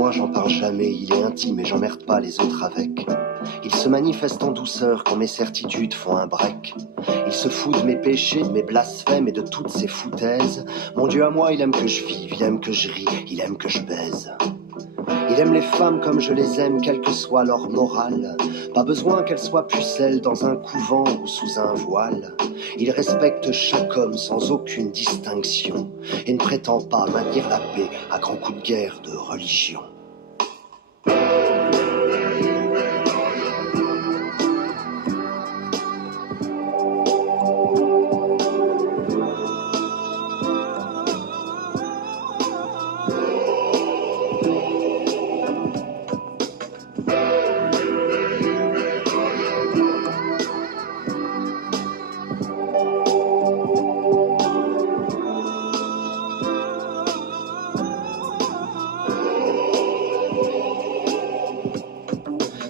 moi, j'en parle jamais, il est intime et j'emmerde pas les autres avec. Il se manifeste en douceur quand mes certitudes font un break. Il se fout de mes péchés, de mes blasphèmes et de toutes ces foutaises. Mon Dieu à moi, il aime que je vive, il aime que je ris, il aime que je baise. Il aime les femmes comme je les aime, quelle que soit leur morale. Pas besoin qu'elles soient pucelles dans un couvent ou sous un voile. Il respecte chaque homme sans aucune distinction et ne prétend pas maintenir la paix à grands coups de guerre de religion.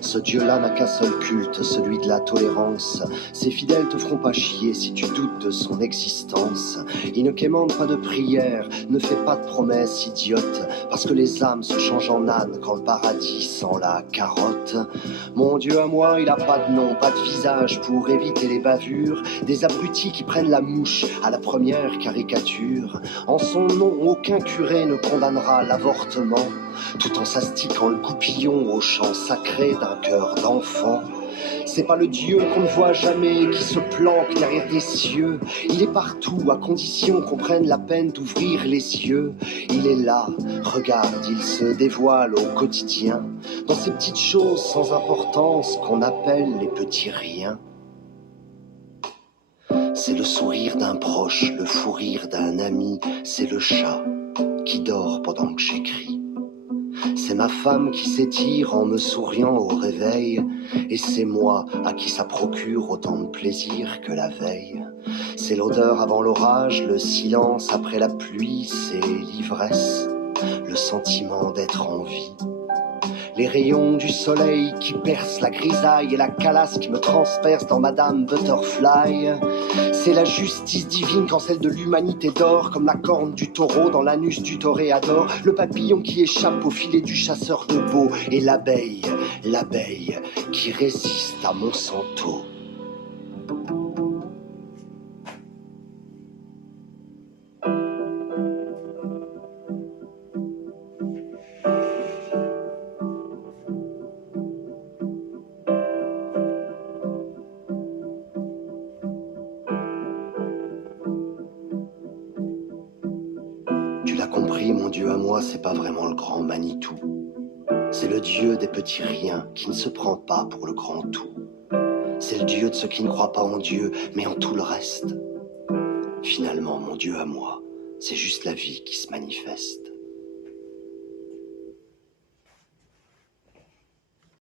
Ce Dieu-là n'a qu'un seul culte, celui de la tolérance. Ses fidèles te feront pas chier si tu doutes de son existence. Il ne quémande pas de prière, ne fait pas de promesses idiotes, parce que les âmes se changent en ânes quand le paradis sent la carotte. Mon Dieu à moi, il a pas de nom, pas de visage pour éviter les bavures des abrutis qui prennent la mouche à la première caricature. En son nom, aucun curé ne condamnera l'avortement, tout en s'astiquant le goupillon au chant sacré d'un cœur d'enfant. C'est pas le Dieu qu'on ne voit jamais qui se planque derrière des cieux. Il est partout à condition qu'on prenne la peine d'ouvrir les yeux. Il est là, regarde, il se dévoile au quotidien dans ces petites choses sans importance qu'on appelle les petits riens. C'est le sourire d'un proche, le fou rire d'un ami, c'est le chat qui dort pendant que j'écris. C'est ma femme qui s'étire en me souriant au réveil, et c'est moi à qui ça procure autant de plaisir que la veille. C'est l'odeur avant l'orage, le silence après la pluie, c'est l'ivresse, le sentiment d'être en vie. Les rayons du soleil qui percent la grisaille et la calasse qui me transperce dans Madame Butterfly. C'est la justice divine quand celle de l'humanité dort, comme la corne du taureau dans l'anus du toréador, le papillon qui échappe au filet du chasseur de beaux, et l'abeille qui résiste à Monsanto. Tu l'as compris, mon Dieu à moi, c'est pas vraiment le grand Manitou. C'est le Dieu des petits riens qui ne se prend pas pour le grand tout. C'est le Dieu de ceux qui ne croient pas en Dieu, mais en tout le reste. Finalement, mon Dieu à moi, c'est juste la vie qui se manifeste.